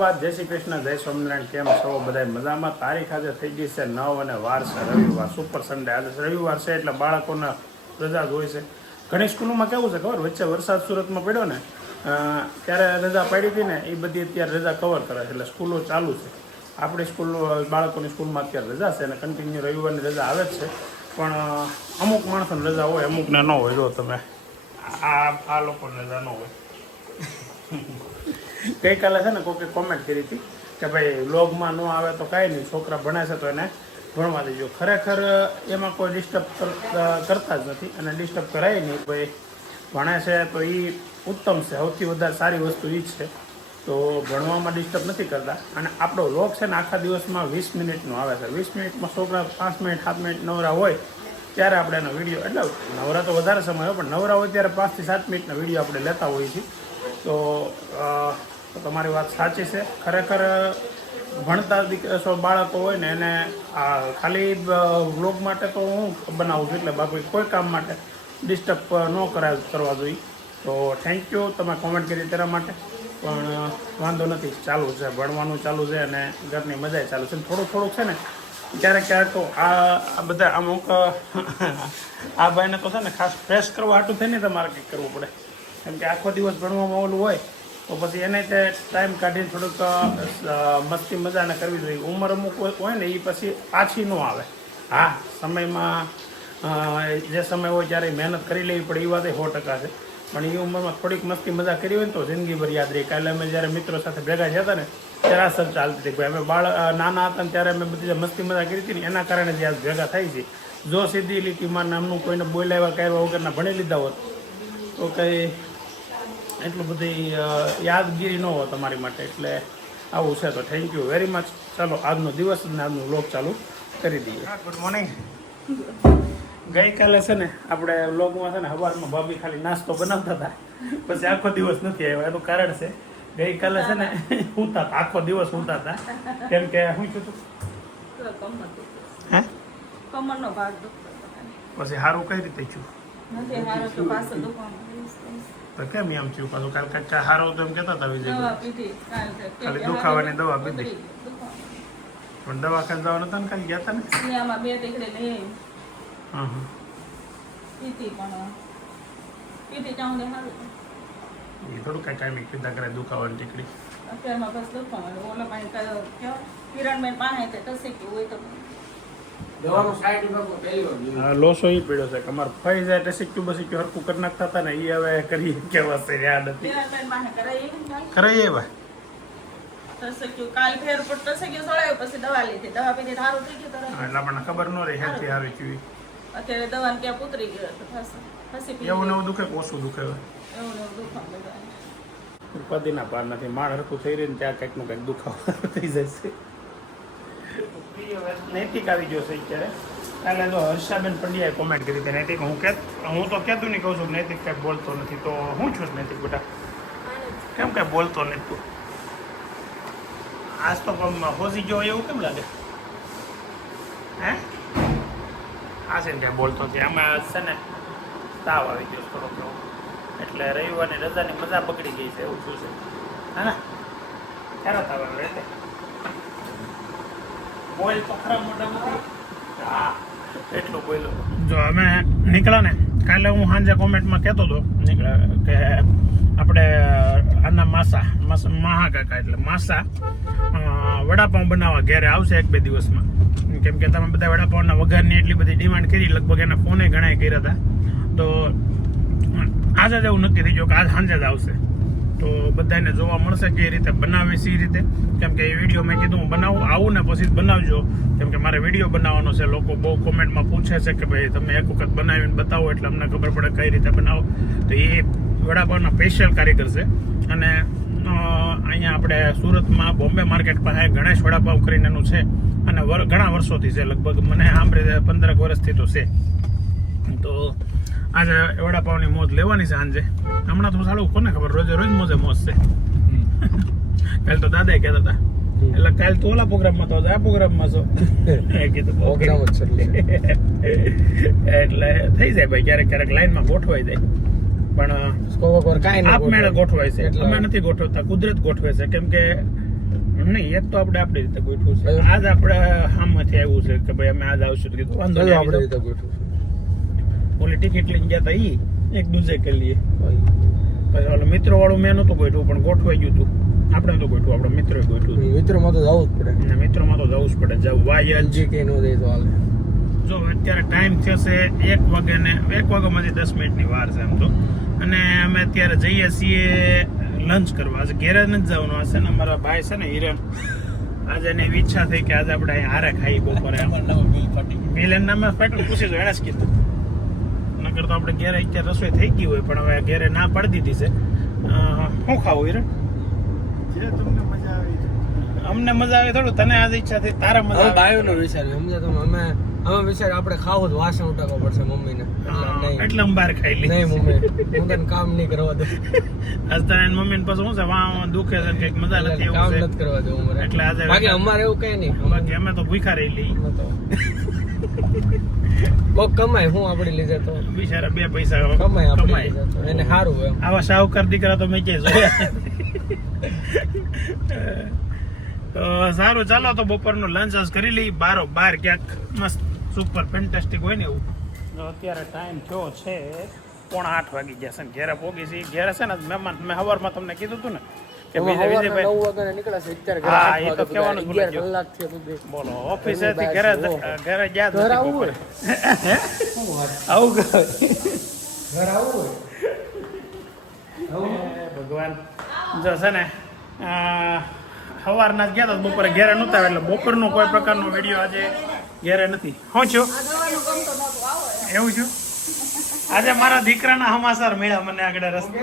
પ્રભાત, જય શ્રી કૃષ્ણ, જય સ્વામિનારાયણ. કેમ છો બધા? મજામાં. તારીખ આજે થઈ ગઈ છે 9 અને વાર છે રવિવાર, સુપર સન્ડે. આજે રવિવાર છે એટલે બાળકોના રજા જ હોય છે. ઘણી સ્કૂલોમાં કેવું છે ખબર, વચ્ચે વરસાદ સુરતમાં પડ્યો ને ત્યારે રજા પડી હતી ને, એ બધી અત્યારે રજા કવર કરે છે એટલે સ્કૂલો ચાલુ છે. આપણી સ્કૂલ, બાળકોની સ્કૂલમાં અત્યારે રજા છે અને કન્ટિન્યુ રવિવારની રજા આવે જ છે. પણ અમુક માણસોને રજા હોય, અમુકને ન હોય. જો તમે આ લોકોને રજા ન હોય. ગઈકાલે છે ને કોઈકે કોમેન્ટ કરી હતી કે ભાઈ વ્લોગમાં ન આવે તો કાંઈ નહીં, છોકરા ભણે છે તો એને ભણવા દેજો. ખરેખર એમાં કોઈ ડિસ્ટર્બ કરતા જ નથી અને ડિસ્ટર્બ કરાય નહીં. ભાઈ ભણે છે તો એ ઉત્તમ છે, સૌથી વધારે સારી વસ્તુ એ જ છે. તો ભણવામાં ડિસ્ટર્બ નથી કરતા. અને આપણો વ્લોગ છે ને આખા દિવસમાં 20 મિનિટનો આવે છે. 20 મિનિટમાં છોકરા 5 મિનિટ 7 મિનિટ નવરા હોય ત્યારે આપણે એનો વિડીયો, એટલે નવરા તો વધારે સમય હોય પણ નવરા હોય ત્યારે 5 થી 7 મિનિટનો વિડીયો આપણે લેતા હોઈએ છીએ. તો તમારી વાત સાચી છે. ખરેખર ભણતા બાળકો હોય ને એને ખાલી વ્લોગ માટે તો હું બનાવું છું, એટલે બાકી કોઈ કામ માટે ડિસ્ટર્બ ન કરવા જોઈએ. તો થેન્ક યુ, તમે કોમેન્ટ કરી તેના માટે. પણ વાંધો નથી, ચાલુ છે, ભણવાનું ચાલુ છે અને ઘરની મજા ચાલુ છે. થોડુંક છે ને ક્યારેક તો આ બધા અમુક આ ભાઈને તો છે ને ખાસ ફ્રેશ કરવા હાટું થઈને તમારે કંઈક કરવું પડે. કેમ કે આખો દિવસ ભણવામાં ઓલું હોય તો પછી એને તે ટાઈમ કાઢીને થોડુંક મસ્તી મજાને કરવી જોઈએ. ઉંમર અમુક હોય ને એ પછી પાછી ન આવે. હા, સમયમાં જે સમય હોય ત્યારે મહેનત કરી લેવી પડે, એ વાત 100% છે. પણ એ ઉંમરમાં થોડીક મસ્તી મજા કરી હોય ને તો જિંદગીભર યાદ રહી. કાલે અમે જ્યારે મિત્રો સાથે ભેગા થયા હતા ને ત્યારે આ સર ચાલતી હતી. ભાઈ અમે નાના હતા ને ત્યારે અમે બધી મસ્તી મજા કરી હતી ને એના કારણે જ યાદ ભેગા થાય છે. જો સીધી લીટીમાં નામનું કોઈને બોલાવ્યા કર્યા વગરના ભણી લીધા હોત તો કંઈ એટલું બધી યાદગીરી ન હોય તમારી માટે. એટલે આવું છે. તો થેન્ક યુ વેરી મચ. ચાલો આજનો દિવસ અને આજનું વ્લોગ ચાલુ કરી દઈએ. Good morning. ગઈકાલે છે ને આપણે વ્લોગમાં છે ને સવારમાં ભાભી ખાલી નાસ્તો બનાવતા હતા, પછી આખો દિવસ નથી આવ્યો. એનું કારણ છે ગઈકાલે છે ને સૂતા હતા, આખો દિવસ સૂતા હતા. કેમ કે હું છું હે કમરનો ભાગ પછી સારું કઈ રીતે છું તો કેમ એમ થયું પાછું? કાલ કાંઈ હારો તો એમ કહેતા હતા વિજય, ખાલી દુખાવાની દવા પીધી. પણ દવાખાને જવા નતા ને કાલે ગયા હતા ને? હા હા એ થોડું કાંઈ ટાઈમિંગ પીધા કરે દુખાવાની ટીકડી. લોસો એ પીડ્યો છે કે અમારે ફઈ જાય ટસીક્યું બસીક્યું હરકું કરી નાખતા હતા ને એ હવે કરી કેવા છે યાદ હતી ખરાઈ એવા એટલે આપણને ખબર ન રહી હેલ્થી આવી કેવી. અત્યારે દવા ક્યાં પુતરી ગયો એવું ને એવું દુખે ઓછું દુખે ઉપાધિના પાર નથી. માળ હરકું થઈ રહી ને ત્યાં કંઈક નું કંઈક દુખાવો થઈ જશે. નૈતિક આવી ગયો છે અત્યારે. કાલે જો હર્ષાબેન પંડ્યાએ કોમેન્ટ કરી હતી નૈતિક, હું તો કહેતું નહીં કહું છું નૈતિક કંઈક બોલતો નથી. તો હું છું નૈતિક બેટા, કેમ કાંઈ બોલતો નથી તું? આજ તો હોસી ગયો એવું કેમ લાગે? હે આ છે ને ત્યાં બોલતો છે. આમાં છે ને તાવ આવી ગયો થોડોક એવો, એટલે રવિવારની રજાની મજા બગડી ગઈ છે એવું શું છે? હા ને ખરા તાવ આવે એટલે બોલ તો ખરા મોટામાંથી. હા એટલું બોલ્યો. જો અમે નીકળ્યા ને કાલે, હું સાંજે કોમેન્ટમાં કહેતો હતો નીકળ્યા કે આપણે આના મહાકાકા એટલે માસા વડાપાઉં બનાવવા ઘેરે આવશે 1-2 દિવસમાં. કેમ કે તમે બધા વડાપાઉંના વઘારની એટલી બધી ડિમાન્ડ કરી, લગભગ એના ફોને ઘણા કર્યા હતા. તો આજે જ એવું નક્કી થઈ ગયું કે આજ સાંજે જ આવશે. તો બધાને જોવા મળશે કે એ રીતે બનાવે છે એ રીતે. કેમ કે એ વિડીયો મેં કીધું હું બનાવું આવું ને પછી જ બનાવજો. કેમ કે મારે વિડીયો બનાવવાનો છે. લોકો બહુ કોમેન્ટમાં પૂછે છે કે ભાઈ તમે એક વખત બનાવીને બતાવો એટલે અમને ખબર પડે કઈ રીતે બનાવો. તો એ વડાપાઉંના સ્પેશિયલ કારીગર છે. અને અહીંયા આપણે સુરતમાં બોમ્બે માર્કેટ પાસે ગણેશ વડાપાઉં કરીને એનું છે અને ઘણા વર્ષોથી છે, લગભગ મને સાંભળે 15 વર્ષથી તો છે. તો આજે વડાપાઉંની મોજ લેવાની છે સાંજે. હમણાં તો સારું કોને ખબર, રોજે રોજ મોજે મોજ છે. કાલે તો દાદાએ કહેતા હતા એટલે કાલે તો ઓલા પ્રોગ્રામમાં તો આ પ્રોગ્રામમાં છો કીધું પ્રોગ્રામ જ એટલે થઈ જાય ભાઈ. ક્યારેક લાઈનમાં ગોઠવાઈ જાય પણ આપમેળે ગોઠવાય છે. અમે નથી ગોઠવતા, કુદરત ગોઠવે છે. કેમ કે નહીં એક તો આપણે આપણી રીતે ગોઠવું છે આજ આપણે સામેથી આવ્યું છે કે ભાઈ અમે આજ આવશું તો કીધું વાંધો ચલો નહીં આપણે આવી રીતે ગોઠવું જાઓ. ઓલી ટિકિટ લઈને ગયા હતા ઈ એક દૂજે કરી લઈએ પછી ઓલો મિત્રો વાળું મેં નહોતું ગોઠવું પણ ગોઠવાઈ ગયું હતું આપણે તો ગોઠવું આપણા મિત્રોએ ગોઠવું હતું. મિત્રોમાં તો જવું જ પડે અને મિત્રોમાં તો જવું જ પડે જવું વાય જ જે કે નો દે તો હાલે જો અત્યારે ટાઈમ થયો છે 1 વાગ્યાને 1 વાગ્યામાંથી 10 મિનિટની વાર છે એમ તો અને અમે અત્યારે જઈએ છીએ લંચ કરવા આજે ઘેરે નથી જવાનું હશે ને અમારા ભાઈ છે ને હિરણ આજે એની એવી ઈચ્છા થઈ કે આજે આપણે અહીં હારે ખાઈ બપોરે મિલ એના નામે ફાટું પૂછી જો એને જ કીધું નકર તો આપણે ઘેરે અત્યારે રસોઈ થઈ ગઈ હોય પણ હવે ઘેરે ના પાડી દીધી છે શું ખાવું હિરણ જે તમને મજા આવે અમને મજા આવે થોડું તને આજે ઈચ્છા થઈ તારા મજા આવે બાયોનો વિચાર્યું સમજ્યા તમે અમે વિચાર આપણે ખાવું જ વાસણ ઉટાકવા પડશે મમ્મીને એટલે અમે બહાર ખાઈ લઈએ નહીં મમ્મી હું તને કામ નહીં કરવા દઉં આજ તારા મમ્મીને પછી શું છે વાહ દુખે છે કઈક મજા નથી કામ એવું નથી કરવા દઉં અમારે એટલે આજે બાકી અમારે એવું કઈ નહીં બાકી અમે તો ભૂખા રહી લઈ કોક કમાય હું આપડી લીધે તો બિચારા 2 પૈસા કમાય આપડી કમાય લીધે તો એને સારું એમ આવા શાહુકાર દીકરા તો મેં ક્યાંય જોયા તો સારું ચાલો તો બપોરનું લંચ આજ કરી લઈ બાર ક્યાંક મસ્ત સુપર ફેન્ટાસ્ટિક હોય ને એવું અત્યારે ટાઈમ થયો છે 7:45 વાગી ગયા છે ને ઘેરે પોગી છે ઘેરે છે ને મહેમાન મેં સવારમાં તમને કીધું હતું ને કે વિજયભાઈ 9 વાગ્યા નીકળ્યા છે અત્યારે હા એ તો કહેવાનું ભૂલી ગયો કલાક છે સુધી બોલો ઓફિસેથી ઘરે ગયા ઘર આવું હોય આવું ઘર આવું હોય ભગવાન જો છે ને સવારના જ ગયા હતા બપોરે ઘેરે નહોતા એટલે બપોરનો કોઈ પ્રકારનો વિડીયો આજે ઘેરે નથી શું છું એવું છું આજે મારા દીકરાના સમાચાર મળ્યા મને આગળ રસ્તે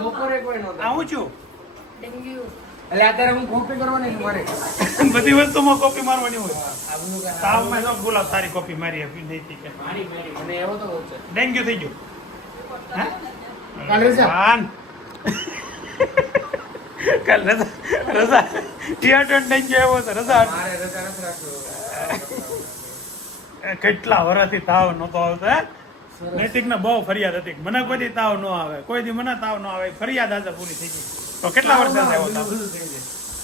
બપોરે કોઈ નહોતું આવું છું એટલે અત્યારે હું કોપી કરવાની મારે બધી વસ્તુમાં કોપી મારવાની હોય તાવમાં જો ગુલાબ તારી કોપી મારી આપી નહીં કે મારી મને એવો તો છે ડેન્ગ્યુ થઈ ગયું હે કાલ રજા ભાન કાલ રજા ટિયાટન ડેન્ગ્યુ આવ્યો છે રજા મારે રજા નથી રાખતો કેટલા વર્ષથી તાવ નહોતો આવતો હે નૈતિક ને બહુ ફરિયાદ હતી મને કોઈ દી તાવ ન આવે કોઈ દી મને તાવ ન આવે ફરિયાદ આજે પૂરી થઈ ગઈ તો કેટલા વર્ષે આવ્યો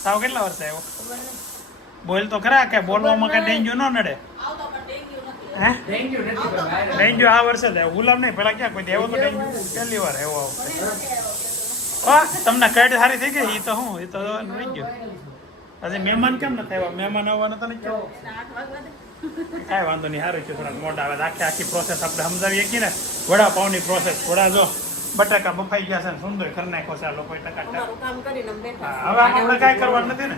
તાવ કેટલા વર્ષે આવ્યો બોલ તો ખરા કે બોલવામાં કઈ ડેન્ગ્યુ ન નડે હે ડેન્ગ્યુ નથી ભાઈ ડેન્ગ્યુ આ વર્ષે જ આવ્યો ગુલાબ નહીં પેલા ક્યાં કોઈ આવ્યો તો ડેન્ગ્યુ પહેલી વાર આવ્યો તમને કઈડ સારી થઈ ગઈ એ તો હું એ તો રહી ગયો હજી મહેમાન કેમ નથી આવ્યા મહેમાન આવવાના તો નહીં કેવું કાંઈ વાંધો નહીં સારું છે થોડાક મોટા આવે આખી પ્રોસેસ આપણે સમજાવીએ કે ને વડાપાવની પ્રોસેસ વડા જો બટાકા બફાઈ ગયા છે ને સુંદર કરી નાખો છે આ લોકો ટકા હવે આપણે કાંઈ કરવાનું નથી ને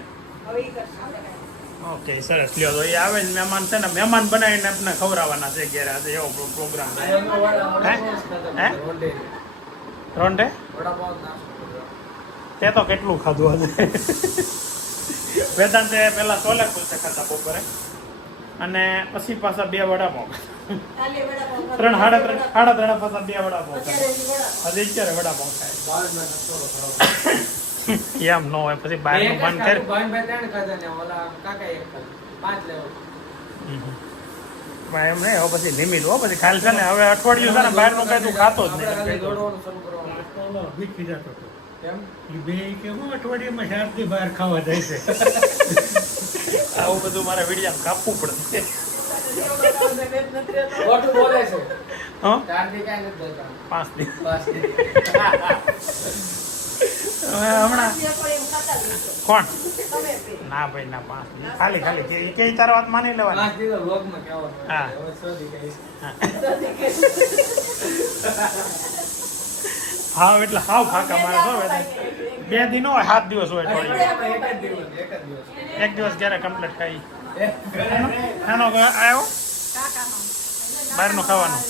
ઓકે સરસ લ્યો તો એ આવે ને મહેમાન છે ને મહેમાન બનાવીને આપણે ખવડાવવાના છે ઘેર આજે એવો પ્રોગ્રામ છે હે રોંડે તે તો કેટલું ખાધું આજે વેદાંતે પેલા છોલે કુલચા ખાતા બપોરે અને પછી પાછા 2 વડાપાવ 3 સાડા 3 પાછા 2 વડાપાવ હજી અત્યારે વડાપાવ ખાય એમ ન હોય પછી બહારનું બંધ કરી એમ નહીં હવે પછી લિમિટ હો પછી ખાલી છે ને હવે અઠવાડિયું છે ને બહારનું કઈ તું ખાતો જ નહીં અઠવાડિયામાં 4 થી બહાર ખાવા જાય છે આવું બધું મારા વિડીયો કાપવું પડે બોલે છે હા 4 દી કાઈ નથી બોલતા 5 દી 5 દી હમણાં કોણ ના ભાઈ ના 5 દી ખાલી કે તારા વાત માની લેવાની 5 દી તો વ્લોગમાં કહેવાનું હા. હવે 6 દી કહીશ હા એટલે હાવ ફાકા મારે છો 2 દી નો હોય 7 દિવસ હોય અઠવાડિયું એક દિવસ ક્યારે કમ્પ્લીટ ખાઈ એનો આવ્યો બહારનું ખાવાનું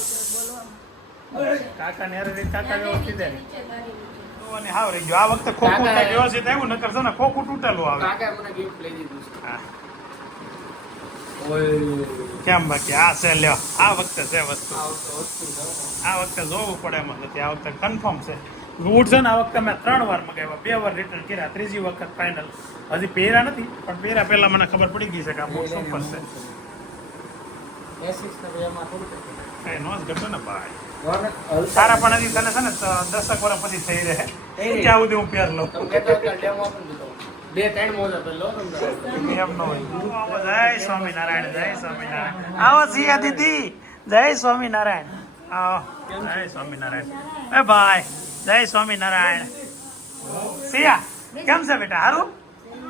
કાકા ને કાકા વ્યવસ્થિત અને હાવ રહી ગયો આ વખતે ખોખું કંઈક વ્યવસ્થિત આવ્યું નકર છે ને ખોખું તૂટેલું આવે કાકા મને ગિફ્ટ લઈ દીધું છે હા. ઓય કેમ બાકી આ છે લ્યો આ વખતે છે વસ્તુ આ તો વસ્તુ છે આ વખતે જોવું પડે એમાં નથી આ વખતે કન્ફર્મ છે બૂટ છે ને આ વખતે મેં 3 વાર મગાવ્યા 2 વાર રિટર્ન કર્યા 3જી વખત ફાઇનલ હજી પહેર્યા નથી પણ પહેર્યા પહેલા મને ખબર પડી ગઈ છે કે આ બૂટ સુપર છે એસિક્સ ને એમાં થોડું કઈ નો જ ઘટો ને ભાઈ ગવર્નમેન્ટ તારા પણ હજી તને છે ને 10 વર્ષ પછી થઈ રહે ત્યાં સુધી હું પહેર લઉં તમે કહેતા હતા ડેમો આપી દીધો 2-3 મોજા તો લો તમને એમ ન હોય. જય સ્વામિનારાયણ, જય સ્વામિનારાયણ. આવો સિયા દીદી, જય સ્વામિનારાયણ. આવો, જય સ્વામિનારાયણ. એ ભાઈ, જય સ્વામિનારાયણ. સિયા કેમ છે બેટા? હારું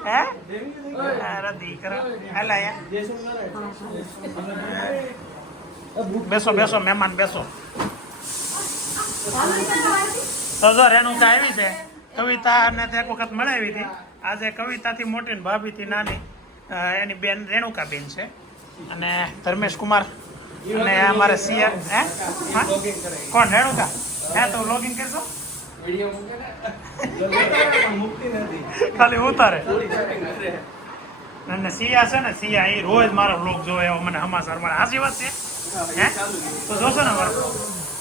હે? અરે દીકરા હાલા યાર. બેસો બેસો મહેમાન બેસો. તો જો રેણુકા આવી છે. કવિતા ને એક વખત મળાવી હતી. આજે કવિતાથી મોટી ને ભાભીથી નાની એની બેન રેણુકા બેન છે અને ધર્મેશ કુમાર અને અમારે સિયા હે હા? કોણ રેણુકા? હે તો લોગિંગ કરશો? વિડિયો મૂકે નથી ખાલી ઉતારે. અને સિયા છે ને, સિયા એ રોજ મારો વ્લોગ જોવે એવો મને હમાસર મળે. હાચી વાત છે હે? તો જોશો ને મારો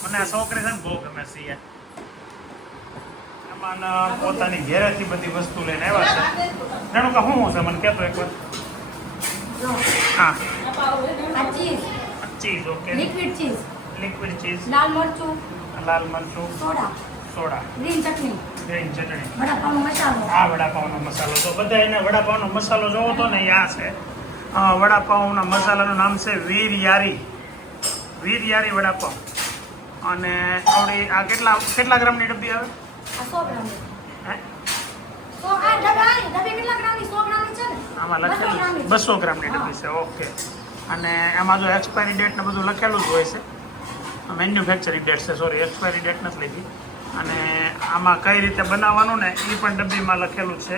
મને આ છોકરી છે ને બહુ ગમે સિયા. એમાં પોતાની ઘેરેથી બધી વસ્તુ લઈને આવ્યા છે. રેણુકા શું છે મને કહેતો એકવાર. હા ચીઝ ઓકે. लिक्विड चीज, લિક્વિડ ચીઝ, लाल मरचू, લાલ મરચું, सोडा, સોડા, ग्रीन चटनी, ગ્રીન ચટણી, बड़ा पाव मसालो, આ વડાપાવનો મસાલો. તો બધા એને વડાપાવનો મસાલો જોવો તો ને આ છે વડાપાવના મસાલાનું નામ છે વીર યારી. વીર યારી વડાપાવ. અને આવડી આ કેટલા ગ્રામની ડબ્બી આવે? आ 100 ग्राम હે? 100 आ डबे કેટલા ગ્રામની? 100 ગ્રામની છે ને? આમાં 200 લખેલું ગ્રામની. 200 ગ્રામની ડબ્બી છે ઓકે. અને એમાં જો એક્સપાયરી ડેટ ને બધું લખેલું જ હોય છે. મેન્યુફેક્ચરિંગ ડેટ છે, સોરી એક્સપાયરી ડેટ નથી લખી. અને આમાં કઈ રીતે બનાવવાનું ને એ પણ ડબ્બીમાં લખેલું છે.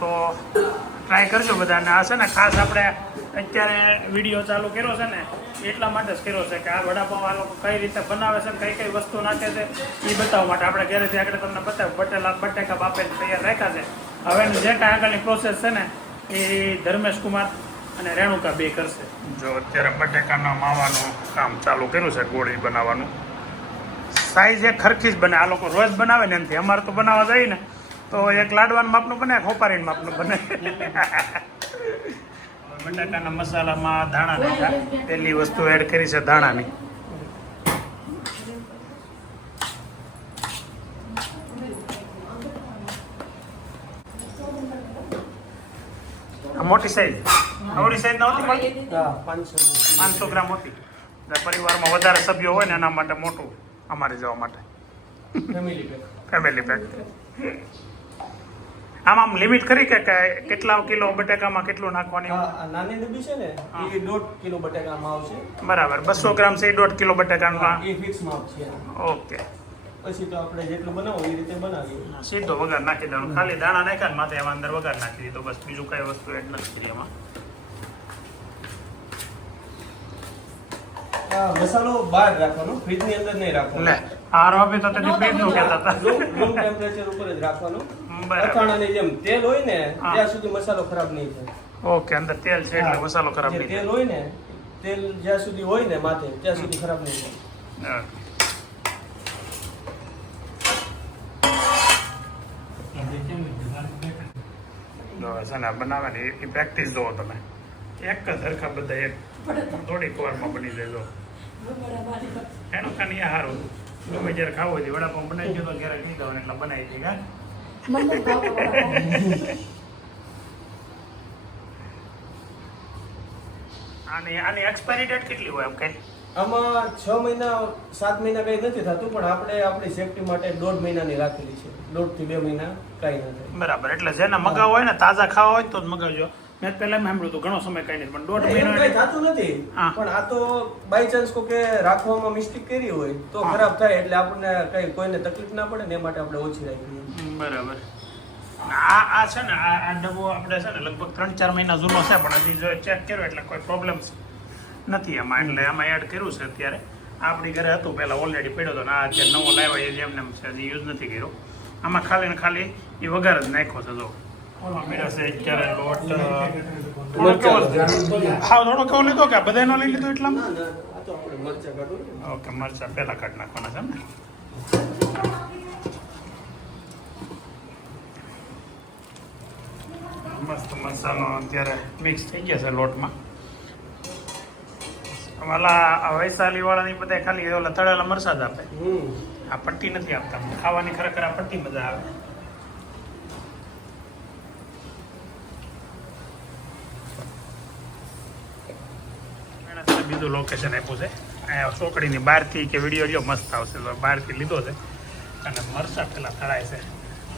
તો ટ્રાય કરજો બધાને. આ છે ને ખાસ આપણે અત્યારે વિડીયો ચાલુ કર્યો છે ને એટલા માટે જ કર્યો છે કે આ વડાપાવ આ લોકો કઈ રીતે બનાવે છે, કઈ કઈ વસ્તુ નાખે છે એ બતાવવા માટે. આપણે ઘરેથી આગળ તમને બતાવ્યું બટેકા બાફીને તૈયાર રાખ્યા છે. હવે જે કાંઈ આગળની પ્રોસેસ છે ને એ ધર્મેશ કુમાર અને રેણુકા બે કરશે. જો અત્યારે બટેકાના માવાનું કામ ચાલુ કર્યું છે, ગોળી બનાવવાનું. સાઈઝ એક ખરખી જ બને. આ લોકો રોજ બનાવે ને એનાથી. અમારે તો બનાવવા જાય ને તો એક લાડવાનું માપનું બને, ખોપારીનું માપનું બને. બટાકાના મસાલામાં ધાણા નાખ્યા. પહેલી વસ્તુ એડ કરી છે ધાણાની. મોટી સાઈઝ આવડી સાઈઝ નહોતી મળતી. હા 500 ગ્રામ હતી. પરિવારમાં વધારે સભ્યો હોય ને એના માટે મોટું, અમારે જવા માટે ફેમિલી પેક. Family pack. આમ લિમિટ કરી કે કેટલા કિલો બટાકામાં કેટલું નાખવાની? આ નાની ડબ્બી છે ને હા. એ 1.5 કિલો બટાકામાં આવશે. બરાબર 200 ગ્રામ છે 1.5 કિલો બટાકામાં. એ ફિક્સ માપ છે. ઓકે. પછી તો આપણે જેટલું બનાવો એ રીતે બનાવીએ. સીધો વઘાર નાખી દેવાનો. ખાલી દાણા નાખ્યા ને માથે એમાં અંદર વઘાર નાખી દીધો બસ. બીજું કઈ વસ્તુ એડ નથી કરી એમાં. આ મસાલો બહાર રાખવાનો, ફ્રીજની અંદર નહીં રાખવાનો. લે આ રોબી તો તેની પેટ નું કહેતા હતા. રૂમ ટેમ્પરેચર ઉપર જ રાખવાનું. બરાબર. અથાણાની જેમ તેલ હોય ને હા. ત્યાં સુધી મસાલો ખરાબ નહીં થાય. ઓકે અંદર તેલ છે એટલે મસાલો ખરાબ જે નહીં તેલ હોય ને, તેલ જ્યાં સુધી હોય ને માથે ત્યાં સુધી ખરાબ નહીં થાય. થાય. છે ને બનાવે ને એ પ્રેક્ટિસ જોવો તમે. એક જ હરખા બધા એક થોડીક વારમાં બની જાય. જો એનું ખાલી આ સારું. ગમે જ્યારે ખાવું હોય વડાપાવ બનાવી ગયો તો ક્યારેક નહીં ખાવાનું એટલે બનાવી દઈએ. હા મને ભાવ આની એક્સપાયરી ડેટ કેટલી હોય આમ કઈ? આમાં 6 મહિના 7 મહિના કઈ નથી થતું, પણ આપણે આપણી સેફટી માટે 1.5 મહિનાની રાખેલી છે. 1.5 થી 2 મહિના કઈ ન થાય. બરાબર. એટલે જેને મગાવો હોય ને તાજા ખાવા હોય તો જ મગાવજો. મેં પહેલા સાંભળ્યું હતું ઘણો સમય કઈ નહીં, પણ 1.5 એવું મહિનો કઈ થતું નથી. હા. પણ આ તો બાય ચાન્સ કે રાખવામાં મિસ્ટેક કરી હોય તો હા. ખરાબ થાય, એટલે આપણને કઈ કોઈને તકલીફ ના પડે ને એ માટે આપણે ઓછી રાખીએ. બરાબર. આ છે ને આ ડબ્બો આપણે છે ને લગભગ 3-4 મહિના જૂનો છે, પણ હજી જો ચેક કર્યો એટલે કોઈ પ્રોબ્લેમ નથી એમાં. એટલે આમાં એડ કર્યું છે અત્યારે. આપણી ઘરે હતું પહેલાં ઓલરેડી પડ્યો હતો ને આ અત્યારે નવો લાવ્યો એ જેમને છે હજી યુઝ નથી કર્યો. આમાં ખાલી ને ખાલી એ વઘાર જ નાખ્યો છે. જો મેળા છે અત્યારે લોટ થોડો કેવો લીધો કે બધાનો લઈ લીધો એટલામાં? ના, આ તો આપણે મરચાં કાઢું. ઓકે મરચા પહેલા કાઢી નાખવાના છે ને. મસ્ત મસાલો અત્યારે મિક્સ થઈ ગયા છે લોટમાં. ઓલા વૈશાલી વાળાની બધા ખાલી ઓલા તળેલા મરચા જ આપે. આ પટ્ટી નથી આપતા. ખાવાની ખરેખર આ પટ્ટી મજા આવે. બીજું લોકેશન આપ્યું છે અહીંયા ચોકડીની બહારથી કે વિડીયો જો મસ્ત આવશે તો બહારથી લીધો છે અને મરચાં પેલા તળાય છે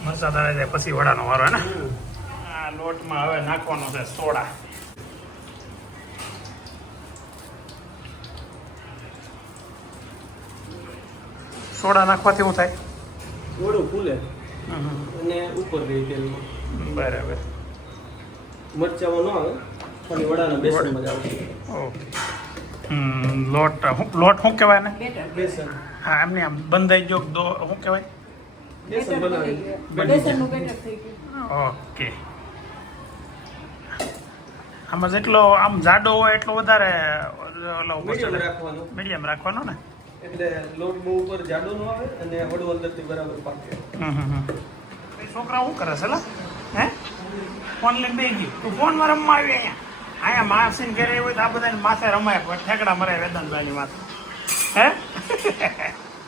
મરચાં તળાય જાય પછી વડાનો વારો હે ને આ લોટમાં હવે નાખવાનો છે સોડા સોડા નાખવાથી શું થાય થોડું ફૂલે અને ઉપર ગઈ તેલમાં બરાબર મરચામાં ન આવે ખાલી વડાના બેસનમાં જ આવશે ઓકે લોટ શું કહેવાય ને બેસન હા એમને આમ બંધાઈ ગયો દો શું કહેવાય બેસન બનાવી બેસનનું બેટર થઈ ગયું ઓકે આમાં જેટલો આમ જાડો હોય એટલો વધારે મીડિયમ રાખવાનું મીડિયમ રાખવાનો ને એટલે લોટ બહુ ઉપર જાડો ન આવે અને વડું અંદરથી બરાબર પાકે છોકરા શું કરે છે લા હે ફોન લઈને બે ગયું તું ફોનમાં રમવા આવી અહીંયા માસીને ઘરે હોય તો આ બધાને માથે રમાય પણ ઠેકડા મરાય વેદાંતભાઈની માથે હે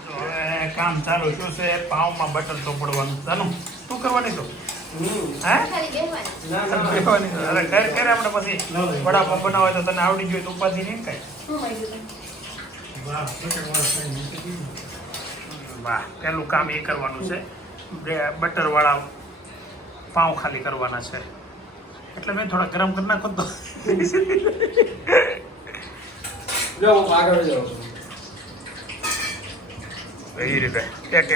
તો હવે કામ ચાલુ શું છે પાઉંમાં બટર તો પડવાનું ચાલો શું કરવાની તો હે ખાલી બેસવાની ના ના બેસવાની. અરે ઘરે આપણે પછી વડાપાવ બનાવવા તો તને આવડી ગયું તો ઉપાધિ નહીં કઈ શું વાગ્યું વાહ પેલું કામ એ કરવાનું છે બટર વાળા પાઉં ખાલી કરવાના છે એટલે મેં થોડા ગરમ કરી નાખો તો જાઓ આગળ જાઓ એ રીતે એક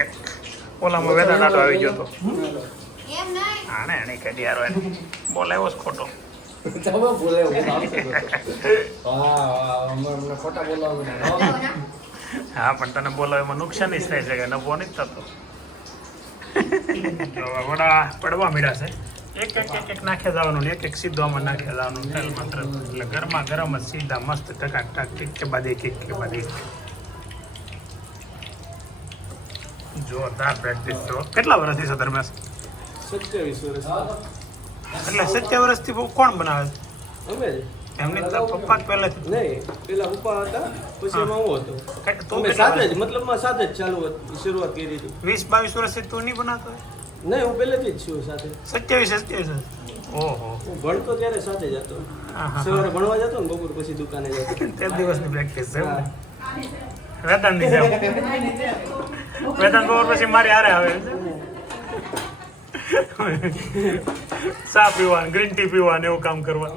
ઓલામાં વેદાંત આટો આવી ગયો તો એમ નહીં આને એને કઢી હારો એને બોલાવ્યો જ ખોટો તમે બોલે અમને ખોટા બોલાવવા હા પણ તને બોલાવ એમાં નુકસાન જ થાય છે કે નફો નથી થતો જો વડા પડવા મળ્યા છે એક નાખે જવાનું ને એક સીધો આમાં નાખે જવાનું તેલમાં તરત એટલે ગરમા ગરમ જ સીધા મસ્ત ટકાટક એક કે બાદ એક જોરદાર પ્રેક્ટિસ તો કેટલા વર્ષથી છે ધર્મેશ 27 વર્ષ એટલે 27 વર્ષથી કોણ બનાવે છે અમે એમની તો પપ્પા જ પહેલેથી નહીં પેલા પપ્પા હતા પછી એમાં હું હતો તું અમે સાથે જ મતલબમાં સાથે જ શરૂઆત કરી હતી 20-22 વર્ષથી તું નહીં બનાવતો નહીં હું પહેલેથી જ છું સાથે 27 ઓહો હું ભણતો ત્યારે સાથે જ હતો હા. સવારે ભણવા જતો ને બપોર પછી દુકાને જતો તે દિવસની પ્રેક્ટિસ છે હા. વેદાંતની જેમ વેદાંત બપોર પછી મારી હારે આવે છે ચા પીવાનું ગ્રીન ટી પીવાનું એવું કામ કરવા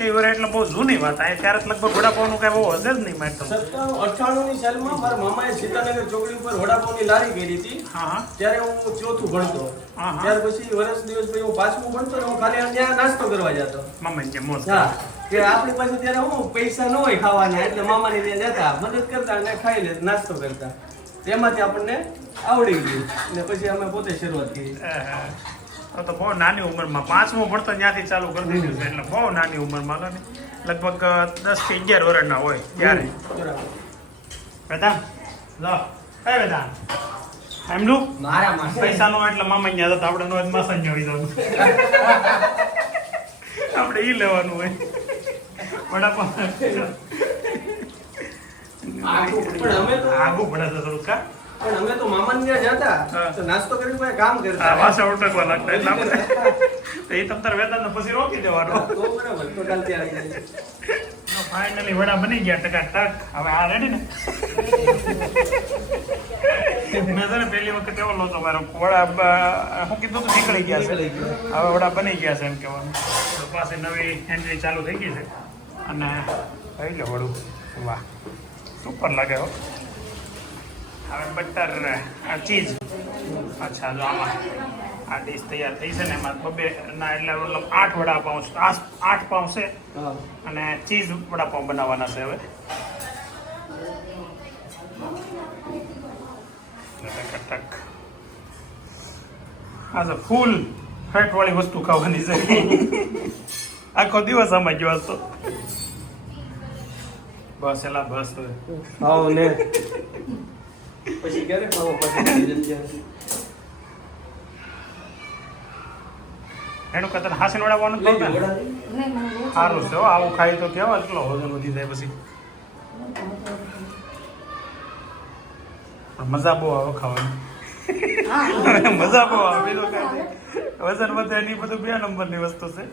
એટલે બહુ જૂની વાત આ ત્યારે લગભગ વડાપાવનું કઈ બહુ હશે જ નહીં મારે તો 97-98 ની સાલમાં મારા મામાએ સીતાનગર ચોકડી ઉપર વડાપાવની લારી કરી હતી હા ત્યારે હું ચોથું ભણતો હા. ત્યાર પછી વર્ષ દિવસ પછી હું પાંચમું ભણતો ને હું ખાલી ત્યાં નાસ્તો કરવા જતો મમ્મી જે મોજ હા કે આપણી પાસે ત્યારે હું પૈસા ન હોય ખાવાના એટલે મામાની ત્યાં જતા મદદ કરતા અને ખાઈ લે નાસ્તો કરતા તેમાંથી આપણને આવડી ગયું ને પછી અમે પોતે શરૂઆત કરી તો બહુ નાની ઉંમરમાં 5મું ભણતો ત્યાંથી ચાલુ કરી દીધું છે એટલે બહુ નાની ઉંમરમાં ને લગભગ 10 કે 11 વર્ષના હોય ત્યારે બરાબર વેદાંત લો એ વેદાંત એમનું મારા માટે પૈસા નો એટલે મામા ત્યાં જતા આપણે નો માસા આવી જવાનું આપણે ઈ લેવાનું હોય વડાપાવ પણ અમે તો આગું પડે છે થોડુંક કા પણ અમે તો મામાને ત્યાં જતા તો નાસ્તો કરીને કોઈ કામ કરતા વાસા ઉટકવા લાગતા એટલે આપણે તો એ તમ તાર વેદાંત પછી રોકી દેવાનો તો બરાબર તો કાલ ત્યાં આવી જાય ફાઇનલી વડા બની ગયા ટકાટક હવે આ રેડી ને મેં છે ને પહેલી વખત એવો નહોતો મારો વડા હું કીધું તો નીકળી ગયા છે હવે વડા બની ગયા છે એમ કહેવાનું તો પાસે નવી એન્ટ્રી ચાલુ થઈ ગઈ છે અને થઈ લો વડું વાહ સુપર લાગે હો હવે બટર ચીઝ અચ્છા જો આમાં આ ડીશ તૈયાર થઈ છે ને એમાં બબે ના એટલે મતલબ 8 વડાપાઉં 8 પાઉં છે હા અને ચીઝ વડાપાઉં બનાવવાના છે હવે ટક આ તો ફૂલ ફેટ વાળી વસ્તુ ખાવાની છે આખો દિવસ આમાં ગયો હતો બસ એલા બસ હવે આવો ને પછી ક્યારે ખાવો પછી જલ્દી એનું કતર હાસીન વડાપાઉં નથી ખાતા સારું છે હો, આવું ખાઈ તો કેવા એટલો વજન વધી જાય પછી પણ મજા બહુ આવે ખાવાની મજા બહુ આવે બીજું કાંઈ નહીં. વજન વધે એની બધું 2 નંબરની વસ્તુ છે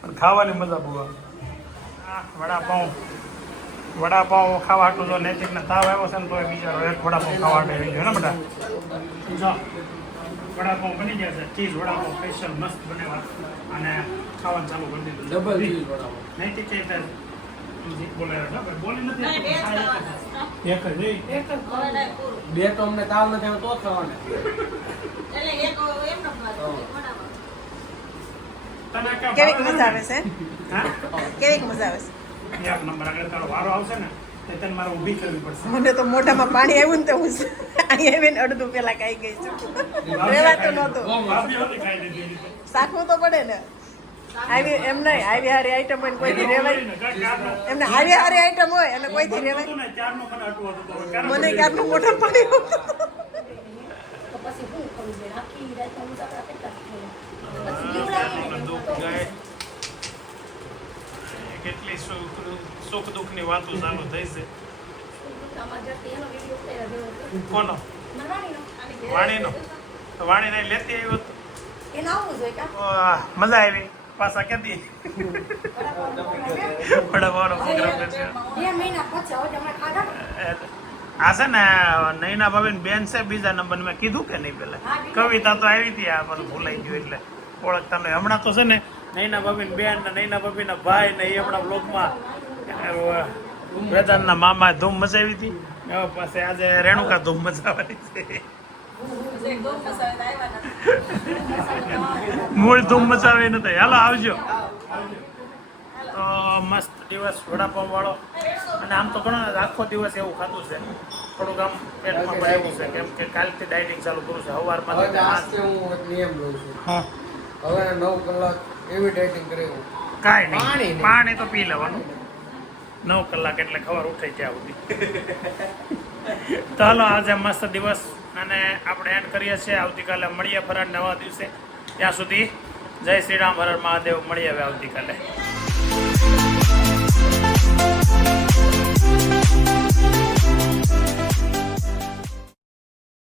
પણ ખાવાની મજા બહુ આવે. વડાપાઉં ખાવા હાટું જો નૈતિકને તાવ આવ્યો છે ને તો બિચારો એક વડાપાઉં ખાવા માટે આવી ગયો ને બેટા. જો વડાપાઉં બની ગયા છે, ચીઝ વડાપાઉં સ્પેશિયલ મસ્ત બનેવા અને ખાવાનું ચાલુ કરી દીધું. Double cheese vada pav. નૈતિક છે એટલે બોલે બોલી નહીં, બે જ નથી ખાવાના. એક જ નહીં. હવે નહીં, પૂરું. બે તો અમને તાવ નથી આવે તો જ ખાવાના. એટલે એક એમનો ખાવાનું, એક વડાપાઉં. તને કાં કેવીક ભાવે મજા ને? આવે છે હા? કેવીક મજા આવે છે એક નંબર આગળ તારો વારો આવશે ને તો તને મારે ઊભી કરવી પડશે. મને તો મોઢામાં પાણી આવ્યું ને તો હું અહીં આવીને અડધું પેલા ખાઈ ગઈ છું રેવાતું નહોતું ભાભી હતી ખાઈ લીધી રીતે. શાકવું તો પડે ને આવી એમ નહીં આવી હારી આઈટમ હોય ને કોઈથી રેવાય એમને આવી હારી આઈટમ હોય અને કોઈથી રેવાય હતું ને ત્યારનો મને અટવો હતો. કારણ મને ક્યારનું મોઢા પાણી આવતું. તો પછી શું કરવું છે આખી રાત મુસાફર કેટલા પછી જીવડાવીને દુઃખ જાય. કેટલી સુખ દુઃખની વાતો ચાલુ થઈ છે. આમાં જતી એનો વિડિયો ઉતાર્યો જેવો હતો. કોનો? મરવાણીનો વાણીનો. તો વાણીને લેતી આવ્યો હતો. એને આવવું જોઈએ કા આહ, મજા આવી પાછા કેદી વડાપાવનો પ્રોગ્રામ કરશે. 2 મહિના પછી હવે તમે ખાધા આ છે ને નૈના ભાભીની બેન છે બીજા નંબર મેં કીધું કે નહીં પેલા કવિતા તો આવી હતી આ બધું ભૂલાઈ ગયું એટલે ઓળખતા નહીં. હમણાં તો છે ને નૈના ભાભીની બેન ને નૈના ભાભીના ભાઈ ને એ હમણાં બ્લોગમાં પ્રધાનના મામા ધૂમ મચાવી હતી. હવે પાસે આજે રેણુકા ધૂમ મચાવવાની છે. એક દો મસાલા આવ્યા નથી. મૂળ ધૂમ મચાવી નથી. હાલો આવજો. તો મસ્ત દિવસ વડાપાવ વાળો અને આમ તો ઘણો આખો દિવસ એવું ખાતું છે થોડુંક આમ પેટમાં ભરાયું છે કેમ કે કાલથી ડાયટિંગ ચાલુ કરું છું હવે સવારમાં આજથી હું એક નિયમ લઉં છું. હા હવે 9 કલાક એવી ડાયટિંગ કરેવું. કાંઈ પાણી નહીં નહીં. પાણી તો પી લેવાનું 9 કલાક એટલે ખબર ઉઠાઈ ત્યાં સુધી. તો હાલો આજે મસ્ત દિવસ અને આપણે એન્ડ કરીએ છીએ. આવતીકાલે મળીએ ફરાર નવા દિવસે. ત્યાં સુધી જય શ્રી રામ હર હર મહાદેવ. મળીએ હવે આવતીકાલે.